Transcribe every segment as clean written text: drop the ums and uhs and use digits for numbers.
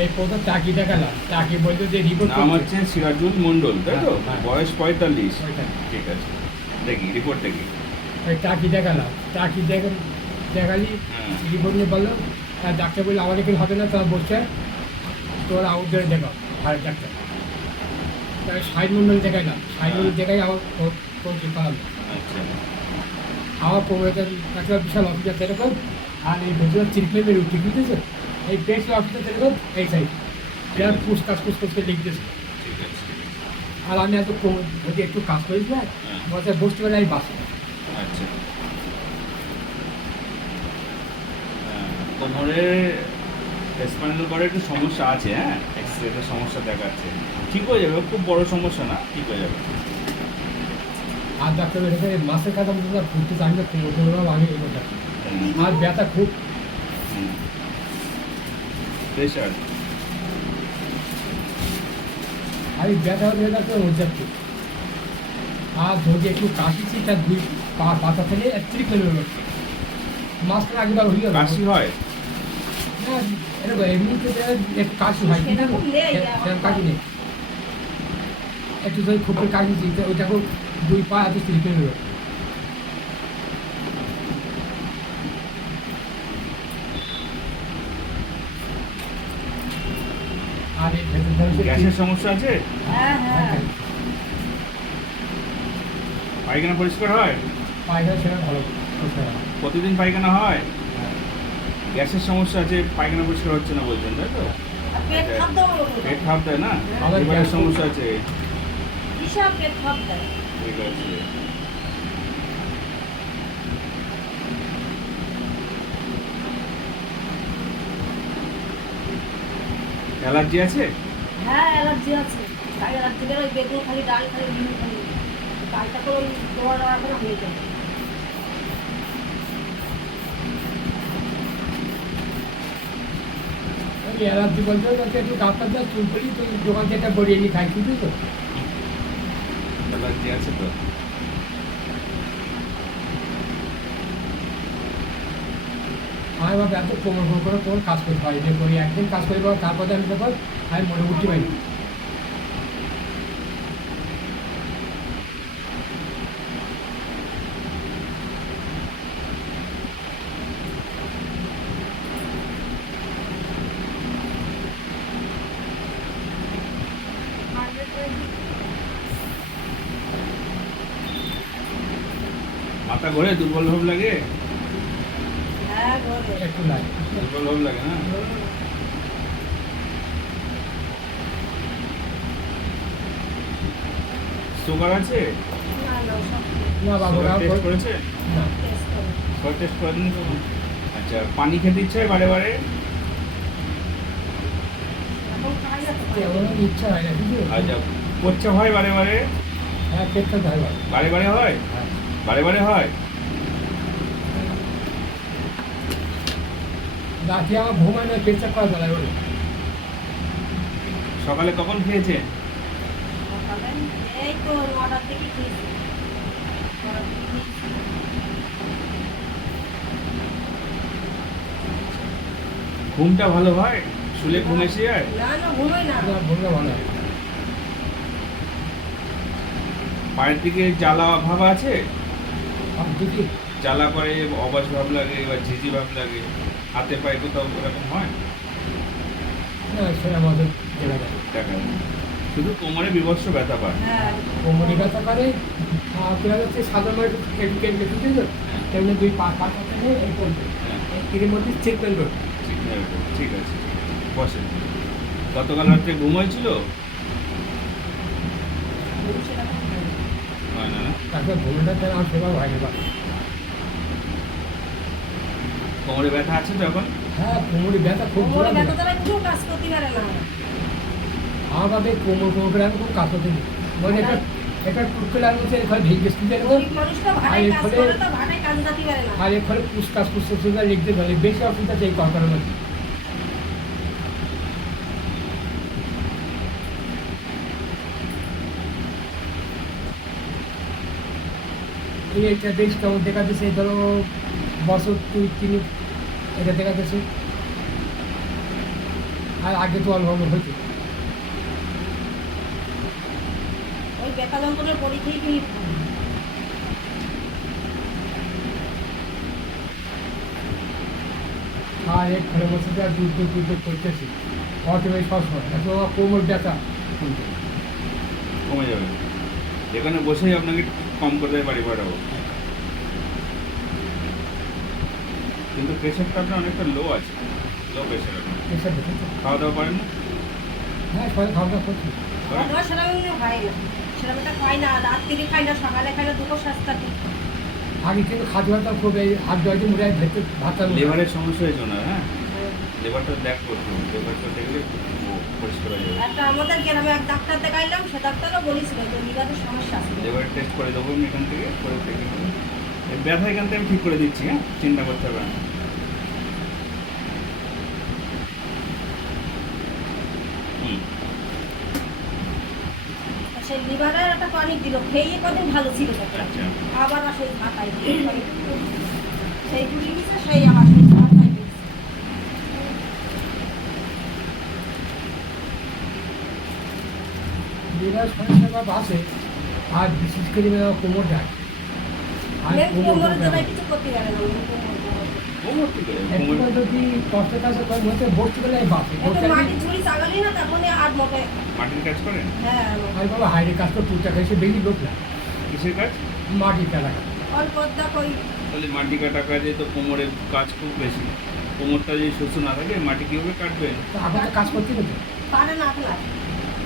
এই প্রথম টাকি দেখালাম, টাকি বলতে যে রিপোর্ট নাম হচ্ছে সিরাজুল মন্ডল, তাই তো? হ্যাঁ। বয়স 45। ওইটা। ঠিক আছে, দেখি রিপোর্ট দেখি। ওই টাকি দেখালাম, টাকি দেখালি হ্যাঁ। রিপোর্ট নিয়ে বললো, আর ডাক্তার বললো আমাদের কিন্তু হবে না, তারা বলছে তোর আউটডোরে দেখাও ভালো ডাক্তার। তাই সাইড মন্ডল দেখাইলাম, সাইড মন্ডল দেখাই আমার করালাম। আচ্ছা। আমার কোমরেতে একটা বিশাল অফিসার সেরকম, আর এই ভেতরে ট্রিটমেন্টের উঠে বুঝতেছে, এই পেট অফিসার সেরকম এই সাইড যারা পুষকাজ করে লিখতেছে। ঠিক আছে। আর আমি এত কোমর যদি একটু কাজ করি না, বলতে বসতে পারলে আমি বাঁচি। আচ্ছা। কোমরে স্পাইনাল কর্ডে একটু সমস্যা আছে, হ্যাঁ, এক্সরেতে সমস্যা দেখাচ্ছে। ঠিক হয়ে যাবে, খুব বড় সমস্যা না, ঠিক হয়ে যাবে। আর ডাক্তার এটাকে মাসের কাটা মতো ঘুরতে চাই না, কোমর আমি এই করতে আর ব্যথা খুব। প্রেশার। আমি ব্যথা হয়ে যাচ্ছে হয়ে যাচ্ছে। আর যদি একটু কাশিছি তার দুই পাতা থেকে ট্রিটমেন্ট করছে। মাসের আগেবার হয়ে গেল কাশি হয়? না, এটা এমনিতে একটু কাশি হয়, কিন্তু সেরকম কাশি নেই। একটু যদি খুব কাশি দিই ওইটাকেও দুই পা হাতে ট্রিটমেন্ট করবে। আর এই গ্যাসের সমস্যা আছে? হ্যাঁ হ্যাঁ পায়খানা পরিষ্কার হয়? পায়খানা সেটা ভালো করতে হয়। প্রতিদিন পায়খানা হয়? গ্যাসের সমস্যা আছে, পায়খানা পরিষ্কার হচ্ছে না বলছেন, তাই তো? আর পেট খাদ্য পেট খাপ দেয় না? আমার লিভারের গ্যাস- সমস্যা আছে? বিশাল পেট খাপ দেয়। ঠিক আছে। অ্যালার্জি আছে? হ্যাঁ অ্যালার্জি আছে। তাই অ্যালার্জি করে ওই বেগুন খালি ডাল খালি ডিম খালি ডালটা করে ওই দোয়া দেওয়া করে হয়ে যায়। আমি অ্যালার্জি বলতে বলতে একটু ডাক্তার যা চুল করি তো দোকান থেকে একটা বড়ি এনে খাই, কিন্তু তো অ্যালার্জি আছে তো? আমি ভাবে এত কোমর কোমর কাজ করতে হয়, যে করি একদিন কাজ করি বাবা, তারপরে আমি যখন আমি মনে উঠতে পারি। মাথা ঘোরে, দুর্বল ভাব লাগে? হ্যাঁ ঘরে। একটু লাগে। দুর্বল ভাব লাগে না? সুগার আছে? না না সব না বাবু সুগার টেস্ট করেছে? না, টেস্ট করে। সুগার টেস্ট করেনি তো? আচ্ছা, পানি খেতে ইচ্ছা হয় বারে বারে? এখন খাই না তো। এমন ইচ্ছা হয় না কিছু। আচ্ছা, প্রচ্ছাপ হয় বারে বারে? হ্যাঁ পেটটা ধার হয়। বারে বারে হয়? হ্যাঁ। বারে বারে হয়? রাতে আমার ঘুমায় না, পেটটা করা জ্বালায় বলে। সকালে কখন খেয়েছে? সকালে এই তো 9টার দিকে খেয়েছি। 9টার দিকে খেয়েছি। ঘুমটা ভালো হয়? শুলে ঘুম এসে যায়? না না ঘুমোই না। আমার ঘুমটা ভালো হয়। পায়ের দিকে জ্বালা ভাব আছে? আর যদি জ্বালা করে, অবাস ভাব লাগে বা ঝিঝি ভাব লাগে, হাতে পায়ে কোথাও এরকম হয়? না সেটা আমাদের দেখা যায়। দেখা যায়। শুধু কোমরে বিভৎস ব্যথা পায়। হ্যাঁ কোমরে ব্যথা করে, আপনার হচ্ছে সাধারণ একটু কেটে বুঝলি তো, তেমনি দুই পাতা থেকে এই করবে, হ্যাঁ, এর মধ্যে ট্রিটমেন্ট করবে। ঠিক আছে, বসেন। গতকাল রাত্রে ঘুম হয়েছিল? সেরকম হয় না। হয় না, না? তারপর ঘুমটা তেমন আর সেবা হয় না। কোমরে ব্যথা আছে তো এখন? হ্যাঁ কোমরে ব্যথা খুব কোমরে জোর। ব্যথা দ্বারা কেউ কাজ করতে পারে না। আমার বাদে কোমর করে আমি খুব কাজ করতে দিই, মানে এটা টুকতে লাগছে এখানে ভেঙে স্কুলে গরিব মানুষটা ভাড়ায় কাজ করে তো ভাড়ায় কাজ করতে পারে না। আর এখানে পুষ্কাশ লিখতে পারে, বেশি অসুবিধা সেই কথার মধ্যে। এই একটা বেশ কেমন দেখাতেছে, ধরো বছর 2-3 এটা দেখাতেছে। আর আগে তো অল্প অল্প হয়েছে। ওই ব্যথা যন্ত্রণার পরীক্ষায় কি আর এক ঘরে বসে যা দুধ করতেছি অটোমেটিক সবসময় এত কোমর ব্যথা শুনতে। কমে যাবে, যেখানে বসেই আপনাকে কম করে দেয় বাড়ি পাঠাবো। কিন্তু প্রেশারটা আপনার অনেকটা লো আছে, লো প্রেশার। এসব দেখেছো? খাওয়া দাওয়া করেন না? হ্যাঁ সবাই খাওয়া দাওয়া করছি। খাওয়া দাওয়া সেরকম হয় না, সেরকম একটা খাই না, রাত্রিরে খাই না, সকালে খাই না, দুটো সাতটা দিই। আগে কিন্তু খাদ্য ভাতটা খুব এই হাত জয়টি মুড়ে ভেতরে ভাতটা লিভারের সমস্যা হয়েছে না? হ্যাঁ, লিভারটা দেখো, লিভারটা দেখলে পরিষ্কার হয়ে যাবে। একটা আমাদের গ্রামে এক ডাক্তার দেখাইলাম, সে ডাক্তারও বলেছিল যে লিভারের সমস্যা আছে। লিভার টেস্ট করে দেবো আমি এখান থেকে, করে দেখে নেবো। এই ব্যথা এখান থেকে আমি ঠিক করে দিচ্ছি, হ্যাঁ, চিন্তা করতে হবে না। হুম, সেই লিভারের একটা টনিক দিল, খেয়ে কদিন ভালো ছিল তখন। আচ্ছা। আবার সেই ঢাকায় সেই গুলি দিচ্ছে, সেই আবার সেই ঢাকায় দিচ্ছে। লিভার সমস্যা বা বাসে আর বিশেষ করে কোমর যায় আর কোমরের জ্বালায় কিছু করতে পারে না, কোমর কোমর ঠিক হয়ে যাবে, একটু কোমর। করে যদি কষ্ট কাছে বলতে বসতে গেলে বাসে একটু মাটির ঝুড়ি চাগালি না, তখনই আর মোটে। মাটির কাজ করেন? হ্যাঁ, আমি বাবা হাইরে কাজ করে টুকটা খাইছে বেশি লোক না কিসের কাজ? মাটির এলাকা অল্প দা কই তাহলে মাটি কাটা কাজে তো কোমরের কাজ খুব বেশি। কোমরটা যদি সুস্থ না থাকে মাটি কীভাবে কাটবেন? তো আবার তো কাজ করতে হবে। পারে না এখন আর।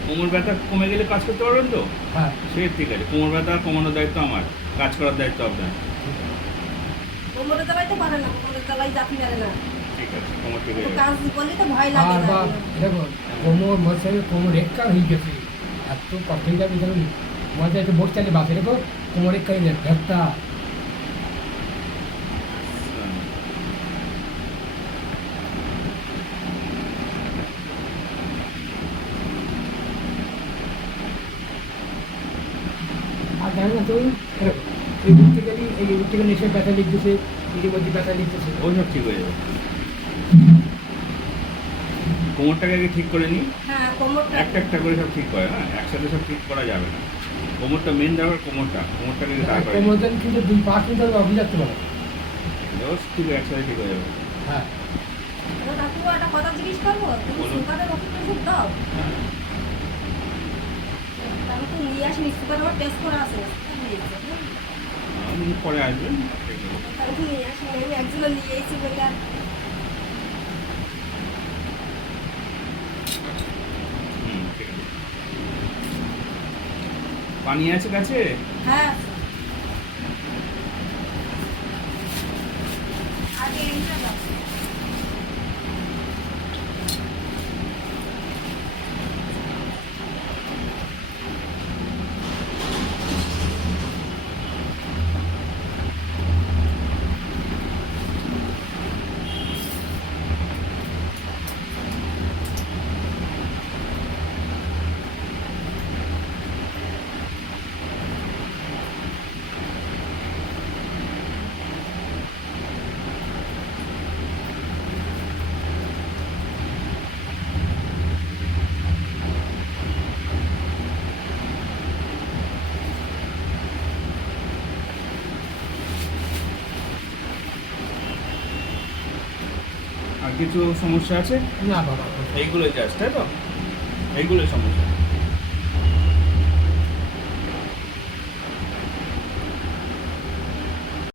কোমর ব্যথা কমে গেলে কাজ করতে পারবেন তো? হ্যাঁ সে ঠিক আছে, কোমর ব্যথা কমানোর দায়িত্ব আমার, কাজ করার দায়িত্ব আপনার। কোমরের জ্বালাই তো পারে না, কোমরের জ্বালাই জাতি পারে না। ঠিক আছে, কোমর ঠিক হয়ে তো যাবে। কাজ করলে তো ভয় লাগে আর না। বা দেখো কোমর মশাই কোমর একটা হয়ে গেছে এত কষ্ট হয়ে যাবে যেমন মজা একটু বসতে চাইলে বাসে দেখো কোমর একটা একটা আর জানো না তুমি এই উঠতে গেলে এসে ব্যথা লিখতেছে নিজের মধ্যে ব্যথা লিখতেছে ওইসব ঠিক হয়ে যাবে। কোমরটাকে আগে ঠিক করে নিই, হ্যাঁ, কোমরটা একটা একটা করে সব ঠিক করে, হ্যাঁ, একসাথে সব ঠিক করা যাবে না। কোমরটা মেন দরকার, কোমরটাকে দাঁড় করে কোমর যেন কিন্তু 2 পা কিন্তু অভিযোগ যাচ্ছে বলো ঠিক একসাথে ঠিক হয়ে যাবে। হ্যাঁ কাকু একটা কথা জিজ্ঞেস করবো, তুমি বলুন। সুগারের ওষুধ দাও? হ্যাঁ, আমি তো নিয়ে আসিনি, সুগার আমার টেস্ট করা আছে। আপনি পরে আসবেন, ঠিক আছে। আমি নিয়ে আসিনি, আমি একজনের নিয়ে এসেছি বলে আর। হুম, ঠিক আছে। পানি আছে কাছে? হ্যাঁ, আগে এইটা দাও। আর কিছু সমস্যা আছে? না বাবা এইগুলোই জাস্ট, তাই তো? এইগুলোই সমস্যা।